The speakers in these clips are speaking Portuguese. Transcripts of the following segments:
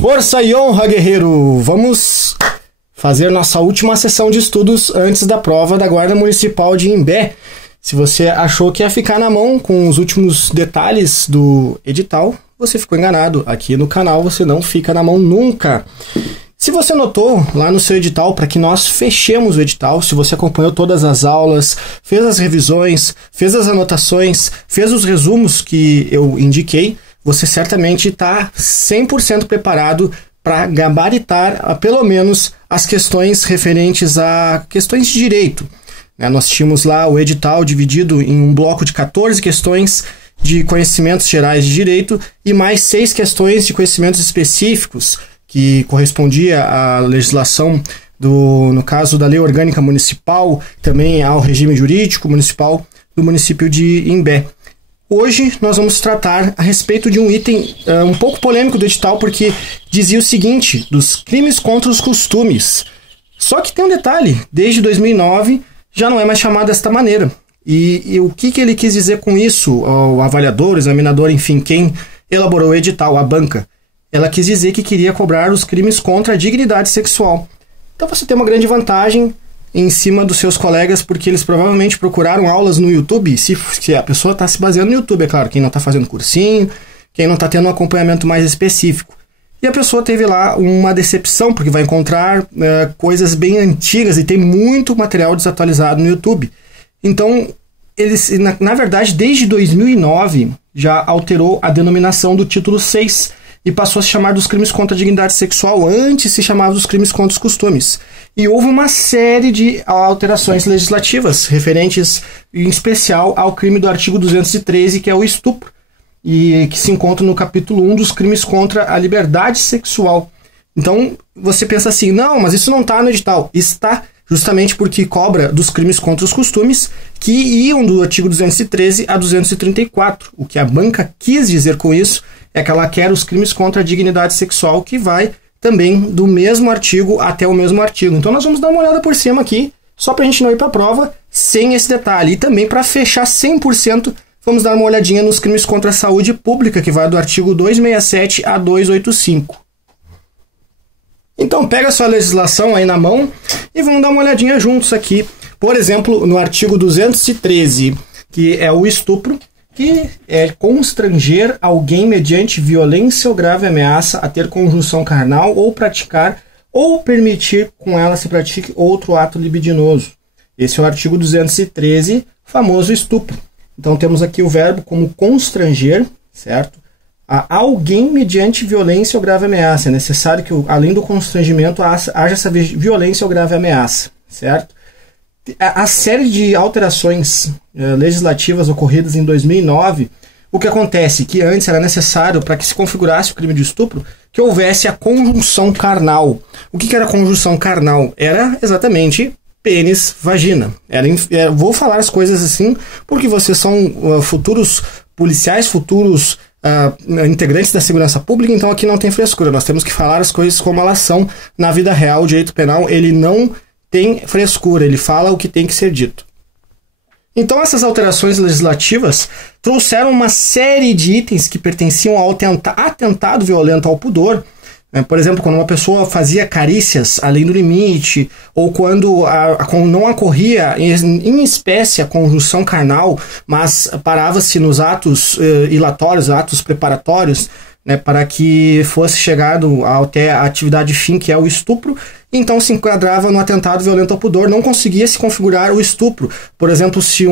Força e honra, guerreiro! Vamos fazer nossa última sessão de estudos antes da prova da Guarda Municipal de Imbé. Se você achou que ia ficar na mão com os últimos detalhes do edital, você ficou enganado. Aqui no canal você não fica na mão nunca. Se você notou lá no seu edital, para que nós fechemos o edital, se você acompanhou todas as aulas, fez as revisões, fez as anotações, fez os resumos que eu indiquei, você certamente está 100% preparado para gabaritar pelo menos as questões referentes a questões de direito. Nós tínhamos lá o edital dividido em um bloco de 14 questões de conhecimentos gerais de direito e mais 6 questões de conhecimentos específicos, que correspondia à legislação, no caso da Lei Orgânica Municipal, também ao regime jurídico municipal do município de Imbé. Hoje nós vamos tratar a respeito de um item um pouco polêmico do edital, porque dizia o seguinte, dos crimes contra os costumes. Só que tem um detalhe, desde 2009 já não é mais chamado desta maneira. E o que ele quis dizer com isso? O avaliador, o examinador, enfim, quem elaborou o edital, a banca, ela quis dizer que queria cobrar os crimes contra a dignidade sexual. Então você tem uma grande vantagem em cima dos seus colegas, porque eles provavelmente procuraram aulas no YouTube, se a pessoa está se baseando no YouTube, é claro, quem não está fazendo cursinho, quem não está tendo um acompanhamento mais específico. E a pessoa teve lá uma decepção, porque vai encontrar coisas bem antigas e tem muito material desatualizado no YouTube. Então, eles, na verdade, desde 2009, já alterou a denominação do título 6 e passou a se chamar dos crimes contra a dignidade sexual. Antes se chamava dos crimes contra os costumes. E houve uma série de alterações legislativas referentes, em especial, ao crime do artigo 213, que é o estupro, e que se encontra no capítulo 1 dos crimes contra a liberdade sexual. Então, você pensa assim, não, mas isso não está no edital. Está, justamente porque cobra dos crimes contra os costumes, que iam do artigo 213 a 234. O que a banca quis dizer com isso é que ela quer os crimes contra a dignidade sexual, que vai também do mesmo artigo até o mesmo artigo. Então nós vamos dar uma olhada por cima aqui, só para a gente não ir para a prova sem esse detalhe. E também para fechar 100%, vamos dar uma olhadinha nos crimes contra a saúde pública, que vai do artigo 267 a 285. Então pega a sua legislação aí na mão e vamos dar uma olhadinha juntos aqui. Por exemplo, no artigo 213, que é o estupro, que é constranger alguém mediante violência ou grave ameaça a ter conjunção carnal ou praticar ou permitir com ela se pratique outro ato libidinoso. Esse é o artigo 213, famoso estupro. Então temos aqui o verbo como constranger, certo? A alguém mediante violência ou grave ameaça. É necessário que, além do constrangimento, haja essa violência ou grave ameaça, certo? A série de alterações legislativas ocorridas em 2009, o que acontece? Que antes era necessário, para que se configurasse o crime de estupro, que houvesse a conjunção carnal. O que era a conjunção carnal? Era exatamente pênis, vagina. Vou falar as coisas assim, porque vocês são futuros policiais, futuros integrantes da segurança pública, então aqui não tem frescura. Nós temos que falar as coisas como elas são na vida real. O direito penal, ele não tem frescura, ele fala o que tem que ser dito. Então essas alterações legislativas trouxeram uma série de itens que pertenciam ao atentado violento ao pudor. Por exemplo, quando uma pessoa fazia carícias além do limite, ou quando não ocorria em espécie a conjunção carnal, mas parava-se nos atos ilatórios, atos preparatórios, para que fosse chegado até a atividade fim, que é o estupro, então se enquadrava no atentado violento ao pudor, não conseguia se configurar o estupro. Por exemplo, se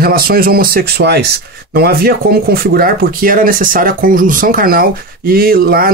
relações homossexuais, não havia como configurar porque era necessária a conjunção carnal, e lá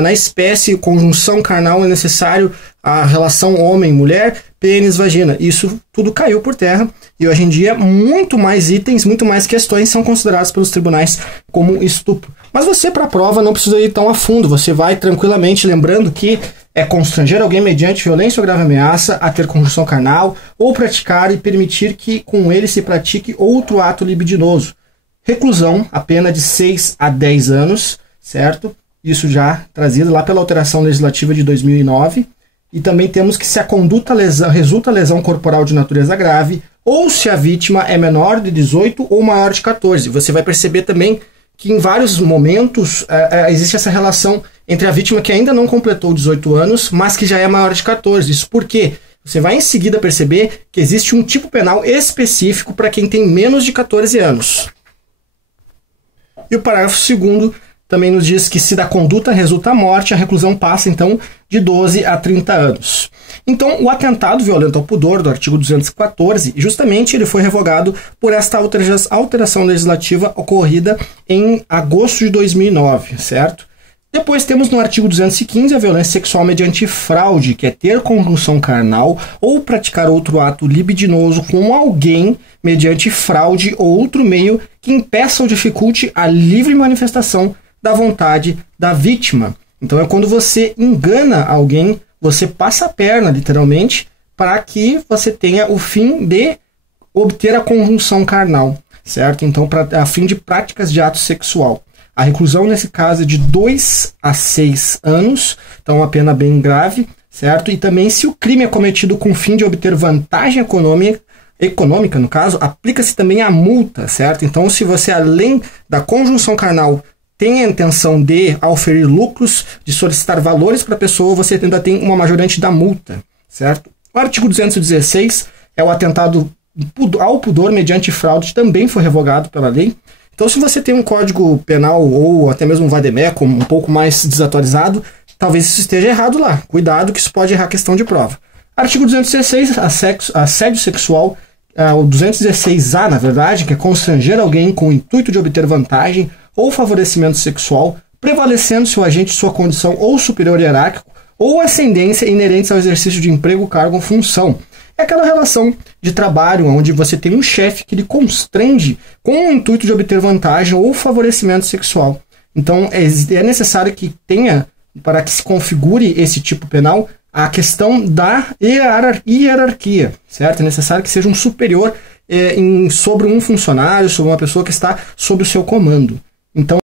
na espécie, conjunção carnal é necessário a relação homem-mulher, pênis, vagina. Isso tudo caiu por terra e hoje em dia muito mais itens, muito mais questões são consideradas pelos tribunais como estupro. Mas você, para a prova, não precisa ir tão a fundo, você vai tranquilamente lembrando que é constranger alguém mediante violência ou grave ameaça a ter conjunção carnal ou praticar e permitir que com ele se pratique outro ato libidinoso. Reclusão, a pena de 6 a 10 anos, certo? Isso já trazido lá pela alteração legislativa de 2009. E também temos que se a conduta resulta lesão corporal de natureza grave ou se a vítima é menor de 18 ou maior de 14. Você vai perceber também que em vários momentos existe essa relação entre a vítima que ainda não completou 18 anos, mas que já é maior de 14. Isso por quê? Você vai em seguida perceber que existe um tipo penal específico para quem tem menos de 14 anos. E o parágrafo 2º também nos diz que se da conduta resulta a morte, a reclusão passa então de 12 a 30 anos. Então, o atentado violento ao pudor do artigo 214, justamente ele foi revogado por esta alteração legislativa ocorrida em agosto de 2009, certo? Depois temos no artigo 215 a violência sexual mediante fraude, que é ter conjunção carnal ou praticar outro ato libidinoso com alguém mediante fraude ou outro meio que impeça ou dificulte a livre manifestação da vontade da vítima. Então é quando você engana alguém, você passa a perna, literalmente, para que você tenha o fim de obter a conjunção carnal, certo? Então, a fim de práticas de ato sexual. A reclusão, nesse caso, é de 2 a 6 anos, então uma pena bem grave, certo? E também, se o crime é cometido com o fim de obter vantagem econômica, no caso, aplica-se também a multa, certo? Então, se você, além da conjunção carnal, tem a intenção de auferir lucros, de solicitar valores para a pessoa, você ainda tem uma majorante da multa, certo? O artigo 216 é o atentado ao pudor mediante fraude, também foi revogado pela lei. Então, se você tem um código penal ou até mesmo um vademécum um pouco mais desatualizado, talvez isso esteja errado lá. Cuidado que isso pode errar a questão de prova. Artigo 216, assédio sexual, o 216A, na verdade, que é constranger alguém com o intuito de obter vantagem ou favorecimento sexual, prevalecendo-se o agente de sua condição ou superior hierárquico ou ascendência inerentes ao exercício de emprego, cargo ou função. É aquela relação de trabalho onde você tem um chefe que lhe constrange com o intuito de obter vantagem ou favorecimento sexual. Então, é necessário que tenha, para que se configure esse tipo penal, a questão da hierarquia, certo? É necessário que seja um superior sobre um funcionário, sobre uma pessoa que está sob o seu comando. Então,